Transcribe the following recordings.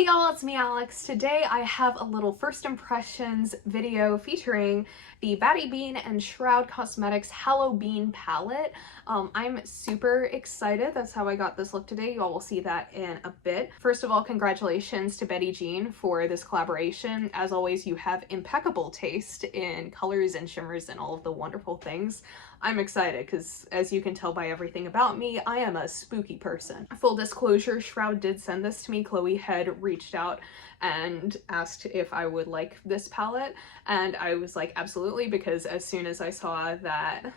Hey y'all, it's me Alex. Today I have a little first impressions video featuring the BattyBean and Shroud Cosmetics Halloween palette. I'm super excited. That's how I got this look today. You all will see that in a bit. First of all, congratulations to BattyBean for this collaboration. As always, you have impeccable taste in colors and shimmers and all of the wonderful things. I'm excited because, as you can tell by everything about me, I am a spooky person. Full disclosure, Shroud did send this to me. Chloe had reached out and asked if I would like this palette, and I was like, absolutely, because as soon as I saw that,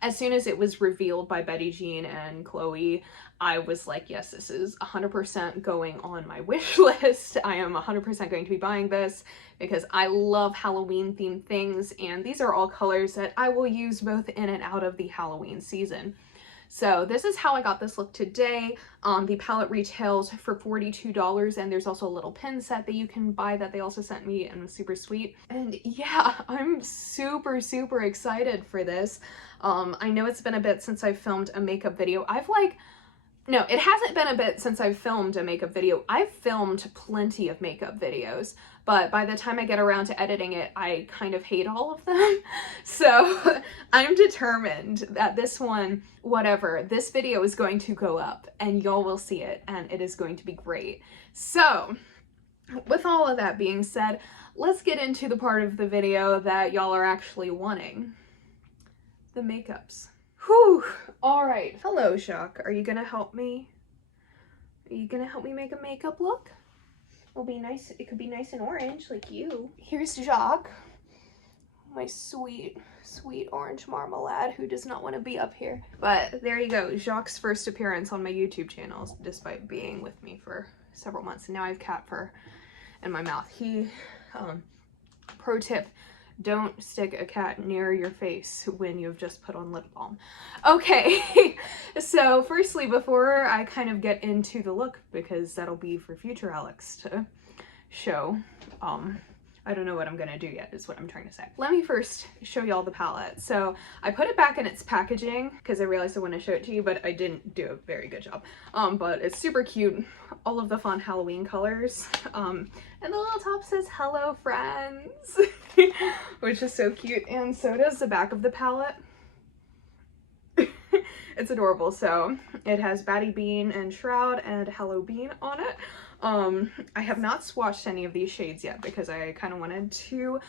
as soon as it was revealed by BattyBean and Chloe, I was like, yes, this is 100% going on my wish list. I am 100% going to be buying this because I love Halloween themed things, and these are all colors that I will use both in and out of the Halloween season. So this is how I got this look today. The palette retails for $42, and there's also a little pin set that you can buy that they also sent me, and was super sweet. And yeah, I'm super excited for this. I know it's been a bit since I filmed a makeup video. No, it hasn't been a bit since I've filmed a makeup video. I've filmed plenty of makeup videos, but by the time I get around to editing it, I kind of hate all of them. So I'm determined that this one, whatever, this video is going to go up and y'all will see it and it is going to be great. So with all of that being said, let's get into the part of the video that y'all are actually wanting. The makeups. Whew. All right. Hello, Jacques. Are you gonna help me? Are you gonna help me make a makeup look? It'll be nice. It could be nice and orange, like you. Here's Jacques, my sweet orange marmalade who does not want to be up here. But there you go. Jacques' first appearance on my YouTube channel, despite being with me for several months. And now I have cat fur in my mouth. Pro tip. Don't stick a cat near your face when you've just put on lip balm. Okay, so firstly, before I kind of get into the look, because that'll be for future Alex to show, I don't know what I'm gonna do yet, is what I'm trying to say. Let me first show y'all the palette. So I put it back in its packaging because I realized I want to show it to you, but I didn't do a very good job. But it's super cute. All of the fun Halloween colors. And the little top says, "Hello, friends," which is so cute. And so does the back of the palette. It's adorable. So it has BattyBean and Shroud and Halloween on it. I have not swatched any of these shades yet because I kind of wanted to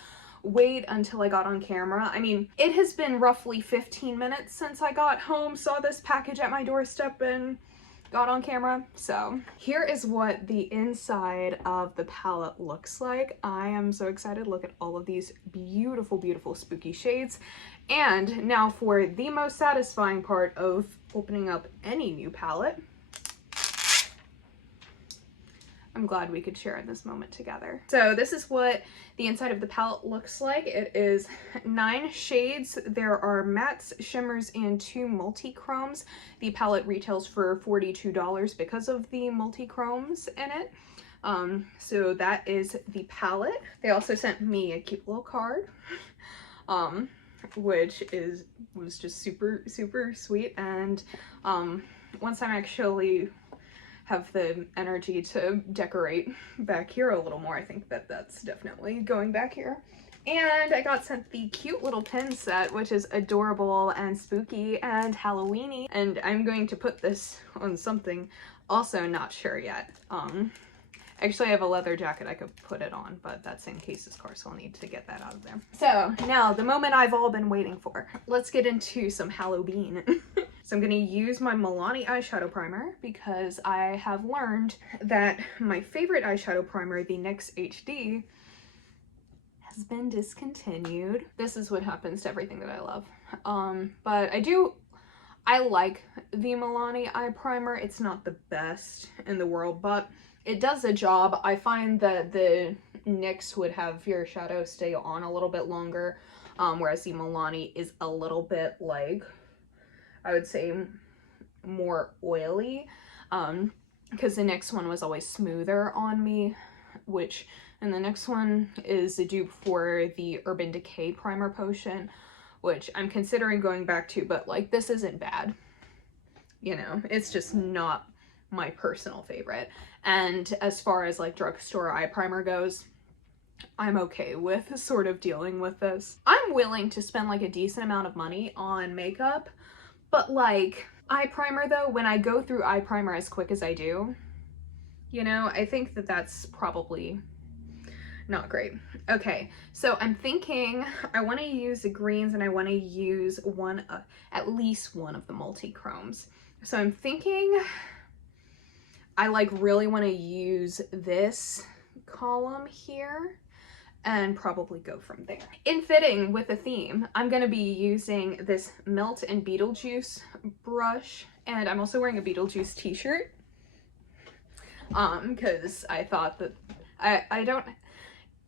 wait until I got on camera. I mean, it has been roughly 15 minutes since I got home, saw this package at my doorstep, and got on camera. So here is what the inside of the palette looks like. I am so excited. Look at all of these beautiful spooky shades. And now for the most satisfying part of opening up any new palette. I'm glad we could share in this moment together. So this is what the inside of the palette looks like. It is 9 shades. There are mattes, shimmers, and 2 multi-chromes. The palette retails for $42 because of the multi-chromes in it. So that is the palette. They also sent me a cute little card, which was just super sweet. And once I'm actually have the energy to decorate back here a little more, I think that that's definitely going back here. And I got sent the cute little pin set, which is adorable and spooky and Halloweeny, and I'm going to put this on something, also not sure yet. Actually, I have a leather jacket I could put it on, but that's in Case's car, so I'll need to get that out of there. So now, the moment I've all been waiting for. Let's get into some Halloween. So I'm going to use my Milani eyeshadow primer because I have learned that my favorite eyeshadow primer, the NYX HD, has been discontinued. This is what happens to everything that I love. But I like the Milani eye primer. It's not the best in the world, but it does a job. I find that the NYX would have your shadow stay on a little bit longer, whereas the Milani is a little bit, like, I would say more oily, because the NYX one was always smoother on me, and the next one is a dupe for the Urban Decay Primer Potion, which I'm considering going back to, but like, this isn't bad. You know, it's just not my personal favorite. And as far as like drugstore eye primer goes, I'm okay with sort of dealing with this. I'm willing to spend like a decent amount of money on makeup, but like eye primer though, when I go through eye primer as quick as I do, you know, I think that that's probably not great. Okay, so I'm thinking I want to use the greens and I want to use at least one of the multi-chromes. So I'm thinking I like really want to use this column here and probably go from there. In fitting with the theme, I'm going to be using this Melt and Beetlejuice brush, and I'm also wearing a Beetlejuice t-shirt because I thought that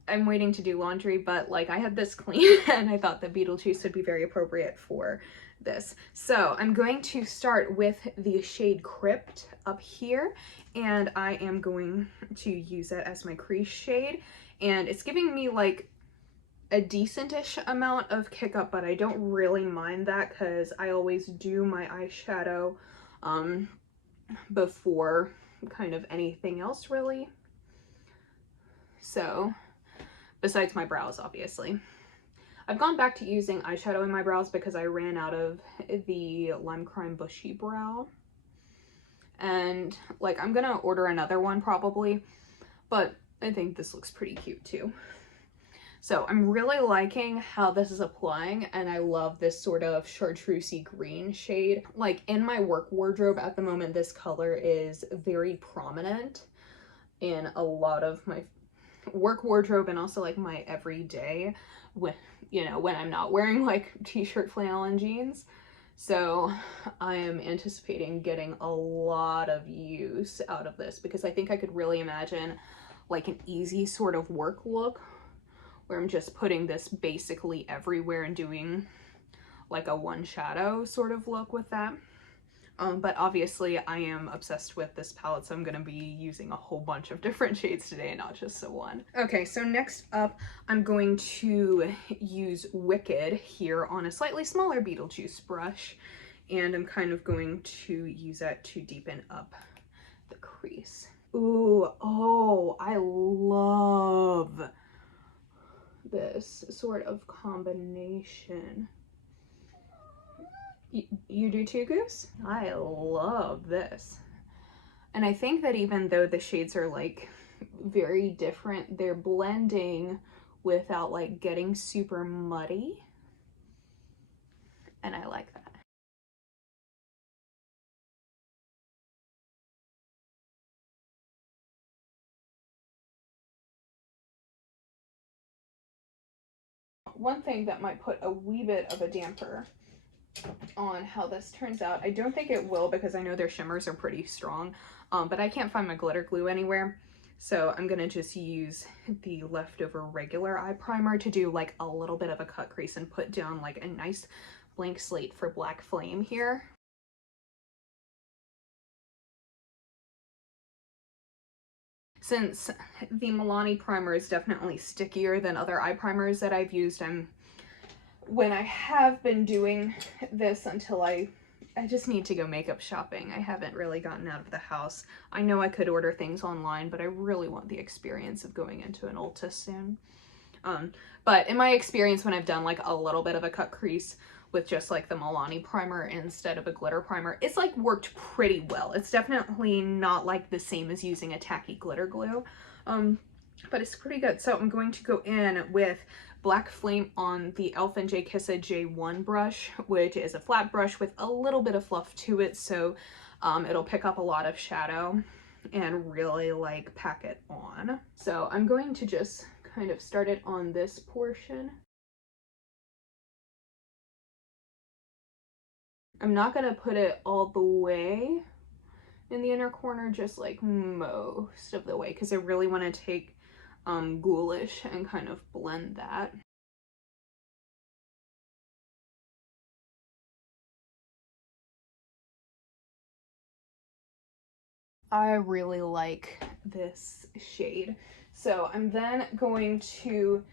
I'm waiting to do laundry, but like I had this clean and I thought that Beetlejuice would be very appropriate for this. So I'm going to start with the shade Crypt up here, and I am going to use it as my crease shade, and it's giving me like a decentish amount of kick up, but I don't really mind that because I always do my eyeshadow before kind of anything else really. So besides my brows, obviously. I've gone back to using eyeshadow in my brows because I ran out of the Lime Crime Bushy Brow. And like I'm gonna order another one probably, but I think this looks pretty cute too. So I'm really liking how this is applying, and I love this sort of chartreusey green shade. Like in my work wardrobe at the moment, this color is very prominent in a lot of my work wardrobe and also like my everyday when, you know, when I'm not wearing like t-shirt, flannel, and jeans. So I am anticipating getting a lot of use out of this because I think I could really imagine like an easy sort of work look where I'm just putting this basically everywhere and doing like a one shadow sort of look with that. But obviously I am obsessed with this palette, so I'm going to be using a whole bunch of different shades today and not just the one. Okay, so next up I'm going to use Wicked here on a slightly smaller Beetlejuice brush, and I'm kind of going to use that to deepen up the crease. Ooh, oh, I love this sort of combination. You do too, Goose? I love this. And I think that even though the shades are like very different, they're blending without like getting super muddy. And I like that. One thing that might put a wee bit of a damper on how this turns out, I don't think it will because I know their shimmers are pretty strong, but I can't find my glitter glue anywhere, so I'm gonna just use the leftover regular eye primer to do like a little bit of a cut crease and put down like a nice blank slate for Black Flame here. Since the Milani primer is definitely stickier than other eye primers that I've used, when I have been doing this until I just need to go makeup shopping. I haven't really gotten out of the house. I know I could order things online, but I really want the experience of going into an Ulta soon. But in my experience, when I've done like a little bit of a cut crease with just like the Milani primer instead of a glitter primer, it's like worked pretty well. It's definitely not like the same as using a tacky glitter glue, but it's pretty good. So I'm going to go in with Black Flame on the e.l.f. and J. Kissa J1 brush, which is a flat brush with a little bit of fluff to it, so it'll pick up a lot of shadow and really like pack it on. So I'm going to just kind of start it on this portion. I'm not going to put it all the way in the inner corner, just like most of the way, because I really want to take Ghoulish and kind of blend that. I really like this shade. So I'm then going to,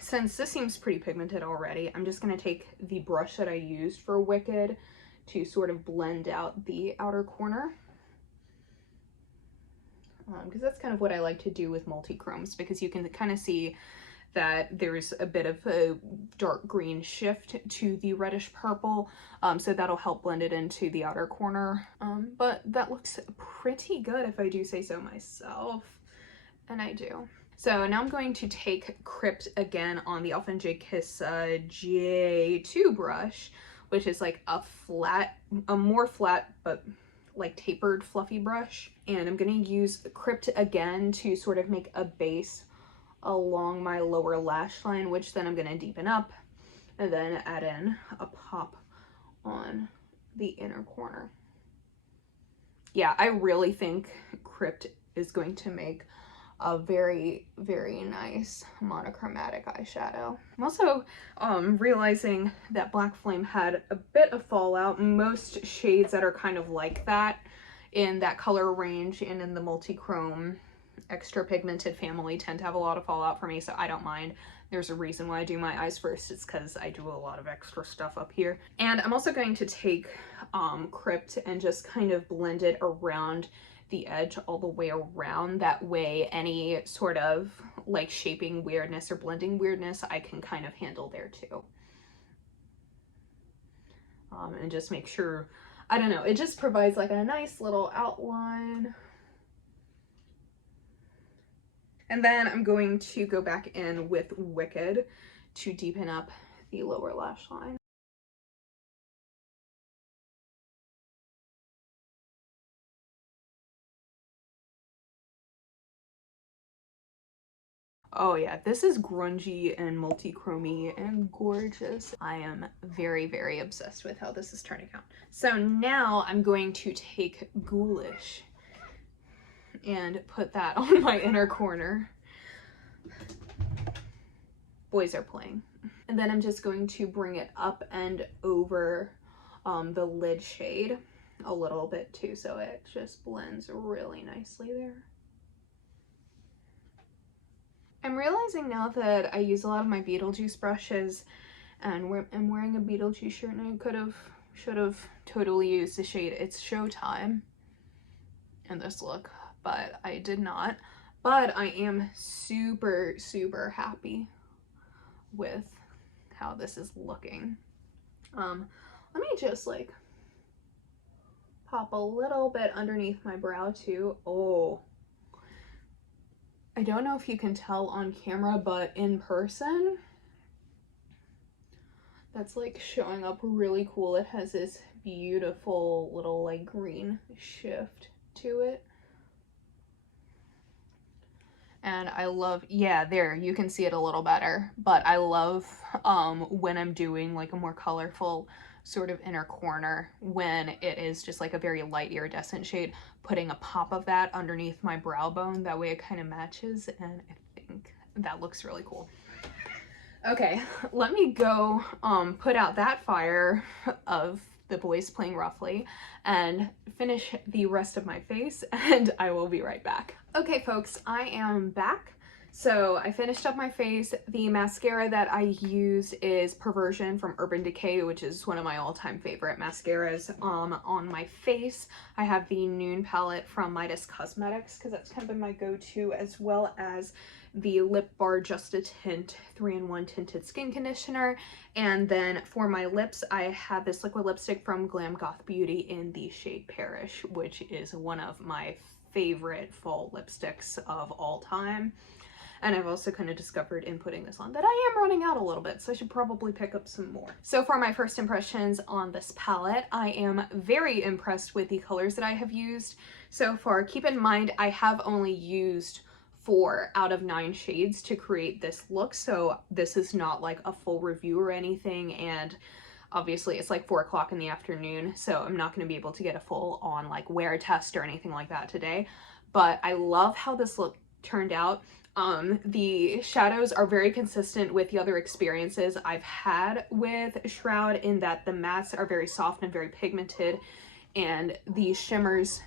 since this seems pretty pigmented already, I'm just going to take the brush that I used for Wicked to sort of blend out the outer corner. because that's kind of what I like to do with multi-chromes, because you can kind of see that there's a bit of a dark green shift to the reddish purple, so that'll help blend it into the outer corner. But that looks pretty good if I do say so myself, and I do. So now I'm going to take Crypt again on the Elf & Jacobs J2 brush, which is like a more flat but like tapered fluffy brush, and I'm going to use Crypt again to sort of make a base along my lower lash line, which then I'm going to deepen up and then add in a pop on the inner corner. Yeah, I really think Crypt is going to make a very, very nice monochromatic eyeshadow. I'm also realizing that Black Flame had a bit of fallout. Most shades that are kind of like that in that color range and in the multi-chrome extra pigmented family tend to have a lot of fallout for me, so I don't mind. There's a reason why I do my eyes first. It's because I do a lot of extra stuff up here. And I'm also going to take Crypt and just kind of blend it around the edge all the way around. That way any sort of like shaping weirdness or blending weirdness I can kind of handle there too. And just make sure, I don't know, it just provides like a nice little outline. And then I'm going to go back in with Wicked to deepen up the lower lash line. Oh yeah, this is grungy and multi-chromy and gorgeous. I am very, very obsessed with how this is turning out. So now I'm going to take Ghoulish and put that on my inner corner. Boys are playing. And then I'm just going to bring it up and over the lid shade a little bit too, so it just blends really nicely there. I'm realizing now that I use a lot of my Beetlejuice brushes, and I'm wearing a Beetlejuice shirt, and I should have totally used the shade It's Showtime in this look, but I did not. But I am super, super happy with how this is looking. Let me just like pop a little bit underneath my brow too. Oh, I don't know if you can tell on camera, but in person, that's like showing up really cool. It has this beautiful little like green shift to it. And I love, yeah, there, you can see it a little better, but I love when I'm doing like a more colorful sort of inner corner, when it is just like a very light iridescent shade, putting a pop of that underneath my brow bone, that way it kind of matches, and I think that looks really cool. Okay, let me go put out that fire of the boys playing roughly and finish the rest of my face, and I will be right back. Okay folks, I am back. So I finished up my face. The mascara that I use is Perversion from Urban Decay, which is one of my all-time favorite mascaras. On my face, I have the Noon palette from Midas Cosmetics, because that's kind of been my go-to, as well as the Lip Bar Just a Tint 3-in-1 tinted skin conditioner. And then for my lips, I have this liquid lipstick from Glam Goth Beauty in the shade Perish, which is one of my favorite fall lipsticks of all time. And I've also kind of discovered in putting this on that I am running out a little bit, so I should probably pick up some more. So for my first impressions on this palette, I am very impressed with the colors that I have used so far. Keep in mind, I have only used 4 out of 9 shades to create this look, so this is not like a full review or anything, and obviously it's like 4 o'clock in the afternoon, so I'm not going to be able to get a full on like wear test or anything like that today. But I love how this look turned out. The shadows are very consistent with the other experiences I've had with Shroud, in that the mattes are very soft and very pigmented, and the shimmers,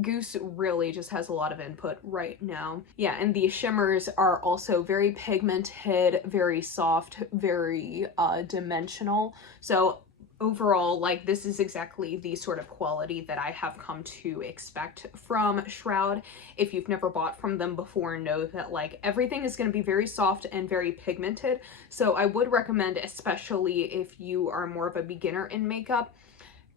Goose really just has a lot of input right now. Yeah, and the shimmers are also very pigmented, very soft, very dimensional. So overall, like, this is exactly the sort of quality that I have come to expect from Shroud. If you've never bought from them before, know that, like, everything is going to be very soft and very pigmented. So I would recommend, especially if you are more of a beginner in makeup,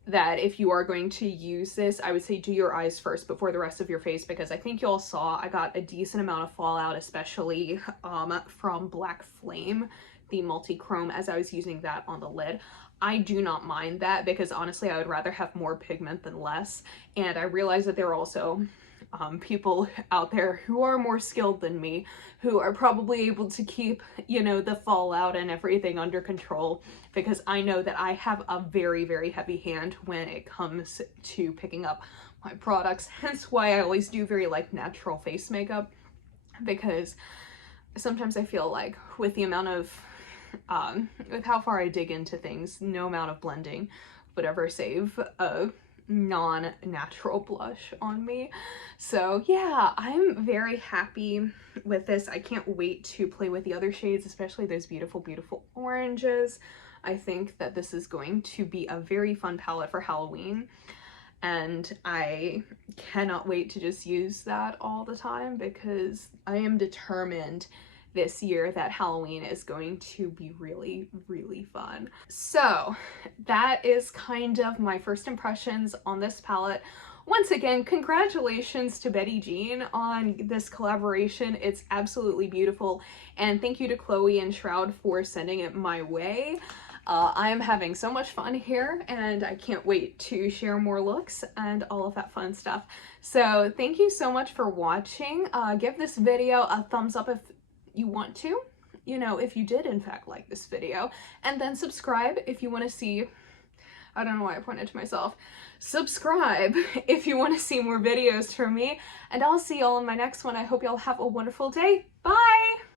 that if you are going to use this, I would say do your eyes first before the rest of your face, because I think y'all saw I got a decent amount of fallout, especially from Black Flame, the multi-chrome, as I was using that on the lid. I do not mind that, because honestly I would rather have more pigment than less, and I realize that there are also people out there who are more skilled than me, who are probably able to keep, you know, the fallout and everything under control, because I know that I have a very, very heavy hand when it comes to picking up my products, hence why I always do very, like, natural face makeup, because sometimes I feel like with the amount of with how far I dig into things, no amount of blending would ever save a non-natural blush on me. So yeah, I'm very happy with this. I can't wait to play with the other shades, especially those beautiful, beautiful oranges. I think that this is going to be a very fun palette for Halloween, and I cannot wait to just use that all the time, because I am determined this year that Halloween is going to be really, really fun. So that is kind of my first impressions on this palette. Once again, congratulations to BattyBean on this collaboration. It's absolutely beautiful, and thank you to Chloe and Shroud for sending it my way. I am having so much fun here, and I can't wait to share more looks and all of that fun stuff. So thank you so much for watching. Give this video a thumbs up if you want to, you know, if you did in fact like this video, and then subscribe if you want to see, I don't know why I pointed to myself, subscribe if you want to see more videos from me, and I'll see y'all in my next one. I hope y'all have a wonderful day. Bye!